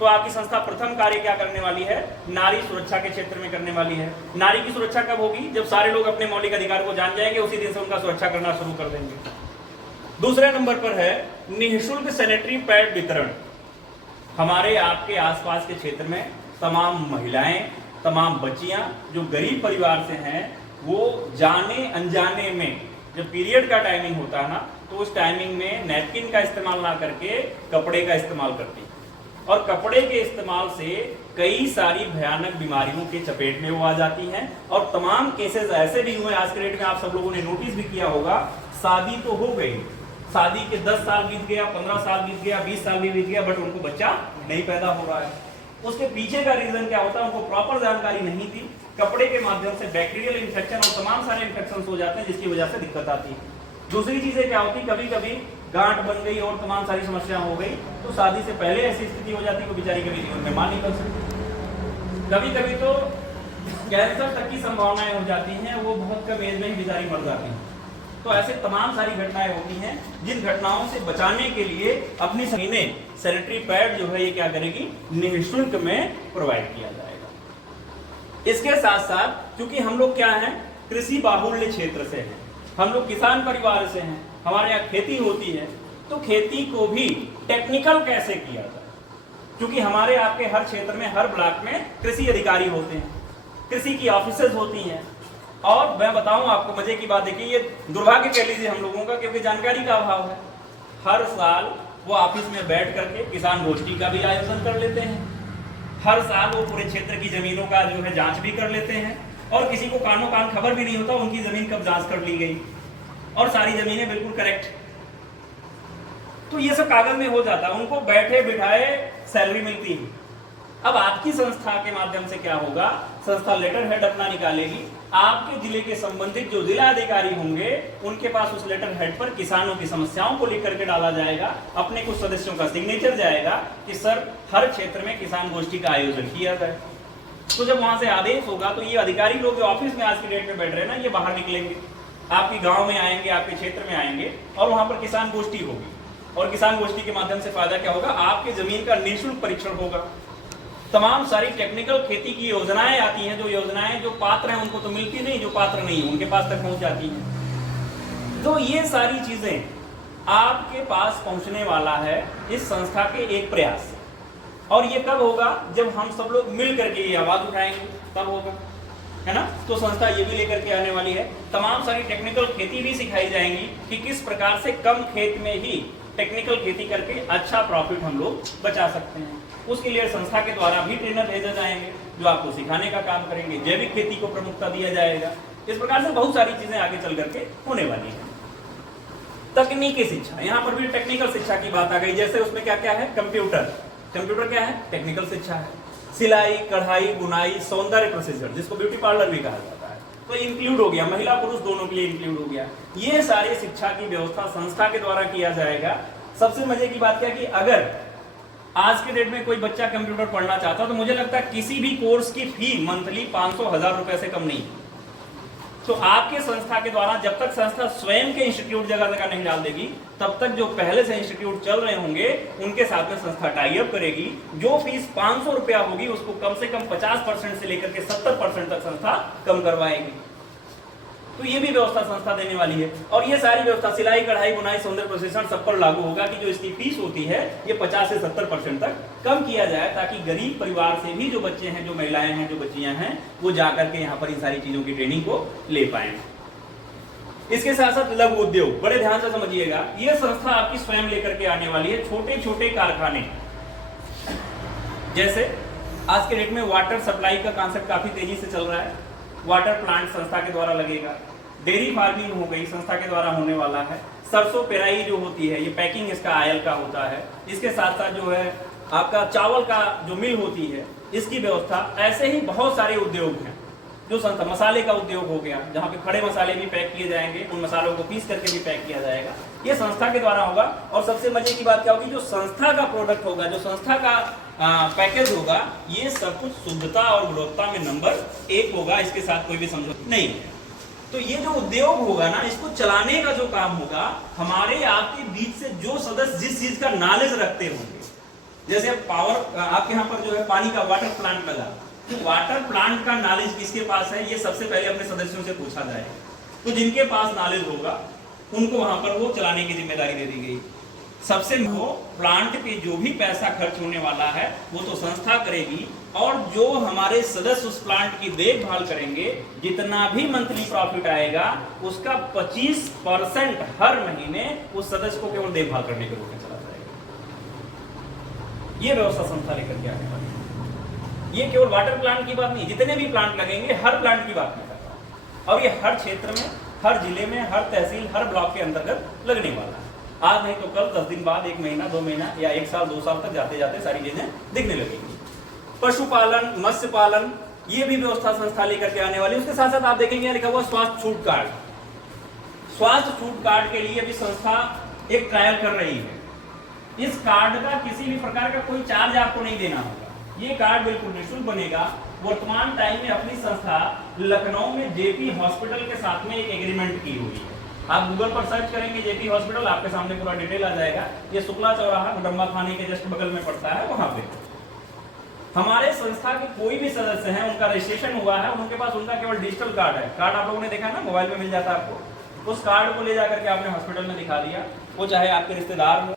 तो आपकी संस्था प्रथम कार्य क्या करने वाली है, नारी सुरक्षा के क्षेत्र में करने वाली है। नारी की सुरक्षा कब होगी, जब सारे लोग अपने मौलिक अधिकार को जान जाएंगे, उसी दिन से उनका सुरक्षा करना शुरू कर देंगे। दूसरे नंबर पर है निःशुल्क सैनिटरी पैड वितरण। हमारे आपके आसपास के क्षेत्र में तमाम महिलाएं, तमाम बच्चियां जो गरीब परिवार से हैं, वो जाने अनजाने में जब पीरियड का टाइमिंग होता है ना, तो उस टाइमिंग में नैपकिन का इस्तेमाल ना करके कपड़े का इस्तेमाल करती हैं, और कपड़े के इस्तेमाल से कई सारी भयानक बीमारियों के चपेट में वो आ जाती हैं। और तमाम केसेस ऐसे भी हुए आज के डेट में, आप सब लोगों ने नोटिस भी किया होगा, शादी तो हो गई, शादी के 10 साल बीत गया, 15 साल बीत गया, 20 साल भी बीत गया, बट उनको बच्चा नहीं पैदा हो रहा है। उसके पीछे का रीजन क्या होता है, उनको प्रॉपर जानकारी नहीं थी। कपड़े के माध्यम से बैक्टीरियल इन्फेक्शन और तमाम सारे इन्फेक्शन हो जाते हैं, जिसकी वजह से दिक्कत आती है। दूसरी चीजें क्या होती, कभी कभी गांठ बन गई और तमाम सारी समस्या हो गई, तो शादी से पहले ऐसी स्थिति हो जाती है कि बेचारी कभी जीवन में मां नहीं बन सकती। कभी कभी तो कैंसर तक की संभावनाएं हो जाती हैं, वो बहुत कम एज में ही बेचारी मर जाती है। तो ऐसे तमाम सारी घटनाएं होती हैं, जिन घटनाओं से बचाने के लिए अपनी सैनिटरी पैड जो है ये क्या करेगी, निःशुल्क में प्रोवाइड किया जाएगा। इसके साथ साथ क्योंकि हम लोग क्या हैं, कृषि बाहुल्य क्षेत्र से हैं, हम लोग किसान परिवार से हैं, हमारे यहाँ खेती होती है, तो खेती को भी टेक्निकल कैसे किया जाए, क्योंकि हमारे आपके हर क्षेत्र में, हर ब्लॉक में कृषि अधिकारी होते हैं, कृषि की ऑफिसेज होती हैं। और मैं बताऊं आपको मजे की बात, देखिए ये दुर्भाग्य कह लीजिए हम लोगों का, क्योंकि जानकारी का अभाव है। हर साल वो ऑफिस में बैठ करके किसान गोष्ठी का भी आयोजन कर लेते हैं, हर साल वो पूरे क्षेत्र की जमीनों का जो है जांच भी कर लेते हैं, और किसी को कानो कान खबर भी नहीं होता उनकी जमीन कब जांच कर ली गई, और सारी जमीनें बिल्कुल करेक्ट। तो ये सब कागज में हो जाता है, उनको बैठे बिठाए सैलरी मिलती है। अब आपकी संस्था के माध्यम से क्या होगा, संस्था लेटर हेड अपना निकालेगी, आपके जिले के संबंधित जो जिला अधिकारी होंगे उनके पास उस लेटर हेड पर किसानों की समस्याओं को लिख करके डाला जाएगा, अपने कुछ सदस्यों का सिग्नेचर जाएगा कि सर हर क्षेत्र में किसान गोष्ठी का आयोजन किया जाए। तो जब वहां से आदेश होगा तो ये अधिकारी लोग जो ऑफिस में आज की डेट में बैठ रहे हैं ना, ये बाहर निकलेंगे, आपके गांव में आएंगे, आपके क्षेत्र में आएंगे, और वहां पर किसान गोष्ठी होगी। और किसान गोष्ठी के माध्यम से फायदा क्या होगा, आपके जमीन का निःशुल्क परीक्षण होगा, तमाम सारी टेक्निकल खेती की योजनाएं आती हैं, जो योजनाएं जो पात्र हैं उनको तो मिलती नहीं, जो पात्र नहीं है उनके पास तक पहुंच जाती हैं। तो ये सारी चीजें आपके पास पहुंचने वाला है इस संस्था के एक प्रयास से। और ये कब होगा, जब हम सब लोग मिल करके ये आवाज उठाएंगे तब होगा, है ना। तो संस्था ये भी लेकर के आने वाली है, तमाम सारी टेक्निकल खेती भी सिखाई जाएंगी कि किस प्रकार से कम खेत में ही टेक्निकल खेती करके अच्छा प्रॉफिट हम लोग बचा सकते हैं। उसके लिए संस्था के द्वारा भी ट्रेनर भेजे जाएंगे जो आपको सिखाने का काम करेंगे, जैविक खेती को प्रमुखता दिया जाएगा। इस प्रकार से बहुत सारी चीजें आगे चल करके होने वाली है। तकनीकी शिक्षा, यहाँ पर भी टेक्निकल शिक्षा की बात आ गई, जैसे उसमें क्या क्या है, कंप्यूटर क्या है, टेक्निकल शिक्षा है, सिलाई कढ़ाई बुनाई सौंदर्य प्रशिक्षण जिसको ब्यूटी पार्लर भी कहा जाता है, तो इंक्लूड हो गया, महिला पुरुष दोनों के लिए इंक्लूड हो गया। ये सारी शिक्षा की व्यवस्था संस्था के द्वारा किया जाएगा। सबसे मजे की बात क्या कि अगर आज के डेट में कोई बच्चा कंप्यूटर पढ़ना चाहता है तो मुझे लगता है किसी भी कोर्स की फी मंथली 500-1000 रुपए से कम नहीं। तो आपके संस्था के द्वारा जब तक संस्था स्वयं के इंस्टीट्यूट जगह जगह नहीं डाल देगी, तब तक जो पहले से इंस्टीट्यूट चल रहे होंगे उनके साथ में संस्था टाई अप करेगी। जो फीस 500 रुपया होगी उसको कम से कम 50% से लेकर के 70% तक संस्था कम करवाएगी। तो ये भी व्यवस्था संस्था देने वाली है। और ये सारी व्यवस्था सिलाई कढ़ाई बुनाई सौंदर्य प्रशिक्षण सब पर लागू होगा कि जो इसकी फीस होती है ये 50 से 70% तक कम किया जाए, ताकि गरीब परिवार से भी जो बच्चे हैं, जो महिलाएं हैं, जो बच्चियां हैं, वो जाकर के यहाँ पर इन सारी चीजों की ट्रेनिंग को ले पाए। इसके साथ साथ लघु उद्योग, बड़े ध्यान से समझिएगा, ये संस्था आपकी स्वयं लेकर के आने वाली है। छोटे छोटे कारखाने, जैसे आज के डेट में वाटर सप्लाई का कॉन्सेप्ट काफी तेजी से चल रहा है, वाटर प्लांट संस्था के द्वारा लगेगा। डेयरी फार्मिंग हो गई, संस्था के द्वारा होने वाला है। सरसों पेराई जो होती है, ये पैकिंग इसका आयल का होता है। इसके साथ साथ जो है आपका चावल का जो मिल होती है, इसकी व्यवस्था। ऐसे ही बहुत सारे उद्योग हैं जो संस्था, मसाले का उद्योग हो गया, जहाँ पे खड़े मसाले भी पैक किए जाएंगे, उन मसालों को पीस करके भी पैक किया जाएगा, ये संस्था के द्वारा होगा। और सबसे मजे की बात क्या होगी, जो संस्था का प्रोडक्ट होगा, जो संस्था का पैकेज होगा, ये सब कुछ शुद्धता और गुणवत्ता में नंबर 1 होगा, इसके साथ कोई भी समझौता नहीं है। तो ये जो उद्योग होगा ना, इसको चलाने का जो काम होगा, हमारे आपके बीच से जो सदस्य जिस चीज का नॉलेज रखते होंगे जैसे पावर आपके यहाँ पर जो है पानी का वाटर प्लांट लगा, तो वाटर प्लांट का नॉलेज किसके पास है, ये सबसे पहले अपने सदस्यों से पूछा जाए। तो जिनके पास नॉलेज होगा उनको वहां पर वो चलाने की जिम्मेदारी दे दी गई। सबसे वो प्लांट पे जो भी पैसा खर्च होने वाला है वो तो संस्था करेगी, और जो हमारे सदस्य उस प्लांट की देखभाल करेंगे, जितना भी मंथली प्रॉफिट आएगा उसका 25% हर महीने उस सदस्य को केवल देखभाल करने के रूप में चला जाएगा। ये व्यवस्था संस्था लेकर के आने वाली है। ये केवल वाटर प्लांट की बात नहीं, जितने भी प्लांट लगेंगे हर प्लांट की बात मैं कर रहा हूं, और ये हर क्षेत्र में, हर जिले में, हर तहसील, हर ब्लॉक के अंतर्गत लगने वाला है। आज नहीं तो कल, 10 दिन बाद, 1 महीना, 2 महीना या 1 साल 2 साल तक जाते जाते सारी चीजें दिखने लगेंगी। पशुपालन, मत्स्य पालन, ये भी व्यवस्था संस्था लेकर के आने वाली है। उसके साथ साथ आप देखेंगे लिखा हुआ स्वास्थ्य छूट कार्ड। स्वास्थ्य छूट कार्ड के लिए भी संस्था एक ट्रायल कर रही है। इस कार्ड का किसी भी प्रकार का कोई चार्ज आपको नहीं देना होगा, ये कार्ड बिल्कुल निःशुल्क बनेगा। वर्तमान टाइम में अपनी संस्था लखनऊ में जेपी हॉस्पिटल के साथ में एक एग्रीमेंट की हुई है। आप गूगल पर सर्च करेंगे जेपी हॉस्पिटल, आपके सामने पूरा डिटेल आ जाएगा। ये शुक्ला चौराहा डम्बा खाने के जस्ट बगल में पड़ता है, वहां पे हमारे संस्था के कोई भी सदस्य हैं, उनका रजिस्ट्रेशन हुआ है, उनके पास उनका केवल डिजिटल कार्ड है। कार्ड आप लोगों ने देखा ना, मोबाइल में मिल जाता है आपको। उस कार्ड को ले जाकर के आपने हॉस्पिटल में दिखा दिया, वो चाहे आपके रिश्तेदार हो,